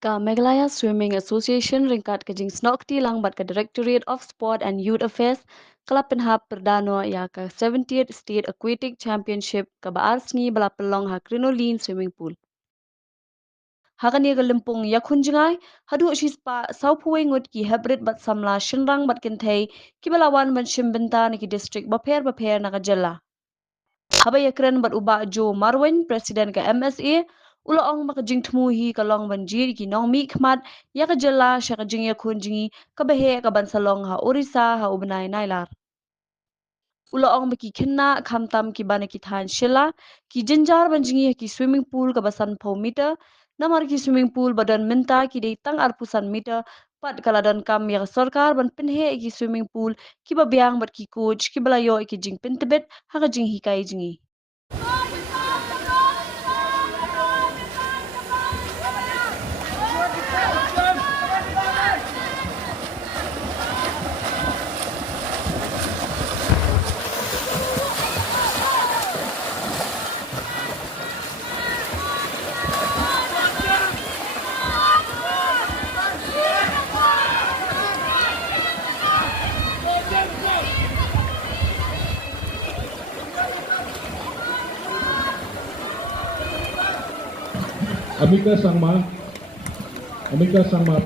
Ka Meghalaya Swimming Association ringkat ke jing snok ti langbat ke Directorate of Sport and Youth Affairs kelap penhap perdana ya ke 70th State Aquatic Championship ke baar sengi bala pelong ha Crinoline Swimming Pool. Hakan ye ke lempung ya kunjingai hadu si spa sau puai ngut ki hybrid bat samla shinrang bat kintai ki balawan ban shimbenta ni ki district baper na ka jala. Haba ya keren bat uba Jo Marwin, Presiden ke MSA, ula ong makajing tmuhi ka long banjir ki nong mi khmat ya ka jala sya ka jing ya khun jingi ka behe ka ban salong ha Orissa ha ubnai nailar. Ula ong baki khinna khamtam ki bana ki than shila ki jinjar banjingi ki swimming pool ka basan pau meter namar ki swimming pool badan minta ki dei tang arpusan meter pat kaladan kam ya sarkar ban pinhe ki swimming pool ki babyang bat ki coach ki balayo ki jing pintebet ha ka jing hikai jingi. Amika Sangma.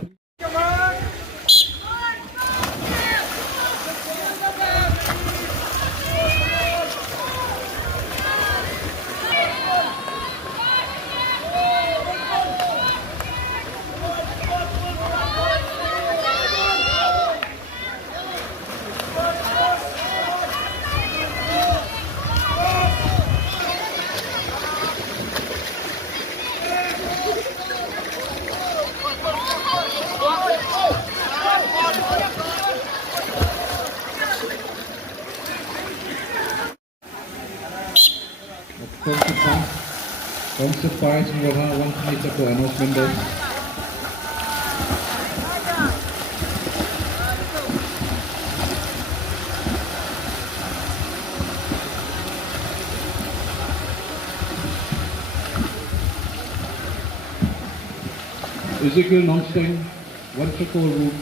Konsep Pais Murha 1 meter per announcement day. Ezekiel Nongsteng, 1 to room.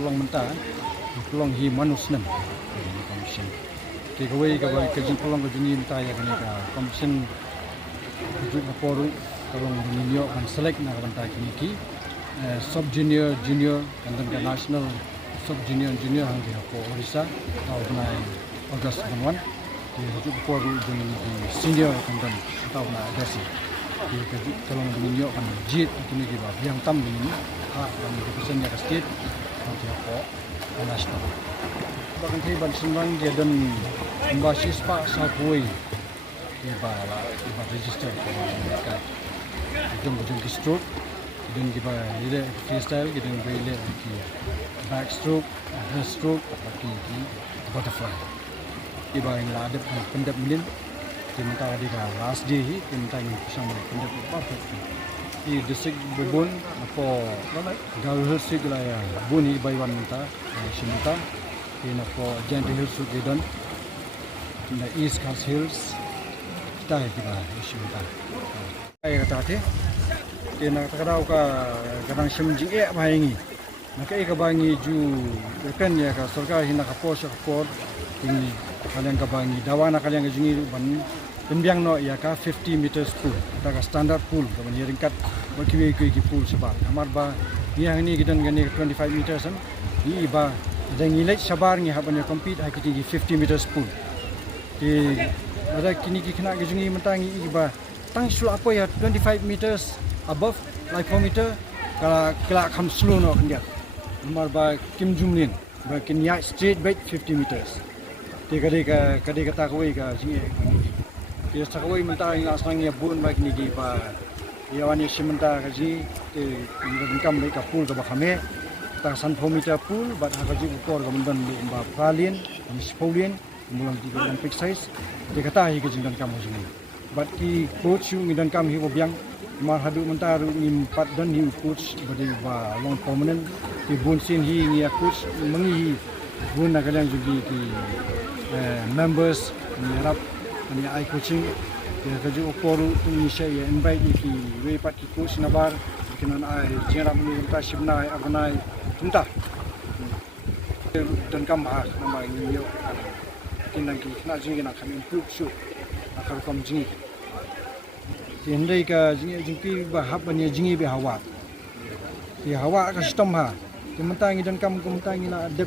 peluang mentah peluang hi manusnem komisen kawai kajin peluang kajin mentah ya kini ka komisen kujuk kaporu tolong dinyo kan select na mentah kini ki sub junior and then national sub junior hang di ko Orissa tahun nai August 1 di kujuk kaporu dengan senior and then tahun nai August di kujuk tolong dinyo kan jit kini ki ba yang tam ini dan division ya state nanti apa nasional. Bahkan di Bansingan dia dan membasis pak sakui iba register mereka. Ujung stroke dan kita ile freestyle kita ile backstroke, breaststroke, atau butterfly. Iba yang ada pendap milin kita di last day kita yang bersama pendap perfect. Di district Bubun apa Galhul Sigla ya Buni Baywan minta Shimita in apa Gentle Hills Sudan in the East Coast Hills kita Shimita ay kata te kena takarau ka kadang shimji bahangi maka ka bangi ju kan ya ka sarkar hina ka pos ini kalian ka bangi dawana kalian ka jungi ban tembiang no ya ka 50 meters pool kita ka standard pool ka ban ringkat berkiwi ki pool sebab amar ba yang ini kita gani 25 meters an ni ba dan nilai sabar ni haban compete ha kiti 50 meters pool di ada kini ki kena jungi mentangi ba tang sul apa ya 25 meters above like 4 meter kala kam slow no dia amar ba kim jumlin ba kin ya straight back 50 meters di kade kata koi ka jingi dia sakoi mentah yang asang ya bun baik ni di ba ya wani simenta kaji te ngam mai ka pool ka ba khame ta san 4 meter pool ba ha kaji ukor ka mundan ba palin ni spolin mulang di olympic size de kata hi kaji dan kam hujung ba ki coach yu ngidan kam hi obyang mar hadu mentah ru ni 4 dan ni coach badi ba long permanent ti bun sin hi ni coach mengi bun na kalian juga ki members ni harap ni ai coaching ya kerja oporu tu ni saya invite ki we pat ki coach nabar kinan ai jeram ni ta shibna agnai tunta dan kam ha nama ni yo kinan ki na jingi na kan improve su akar kam jingi indai ka jingi ba hab ni jingi be hawa ti hawa ka sistem ha ti mentangi dan kam mentangi na dep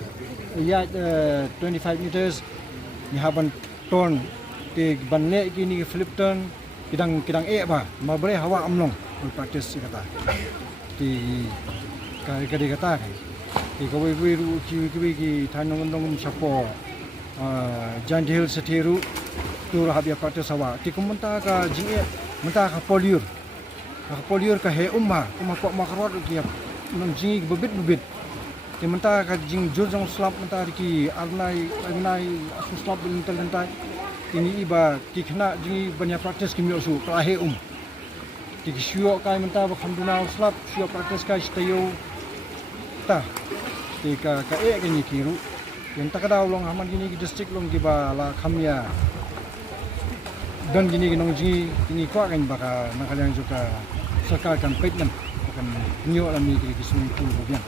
ya 25 meters ni haban ton di banle kini flip turn kidang ba mabre hawa amlong practice kata di kade kata di kawai ru ki thanong ndong sapo Gentle Hills Setheru tu habia practice hawa ti kumunta ka jinge munta ka poliur ka he umma ko makrot ki nong jingi bebit ti munta ka jing jurjong slap munta ki arnai asu slap bentar ini iba kikna jingi banyak praktis kimi osu terakhir tik syuok kai menta bakhamduna slap syuok praktis kai stayo ta tika ka kini kiru yang takadaw long haman gini district long giba la khamya dan gini ginong jingi ini kwa kan baka nakalyang juga sarkar kan pait kan nyo lami ki swimming pool bobyan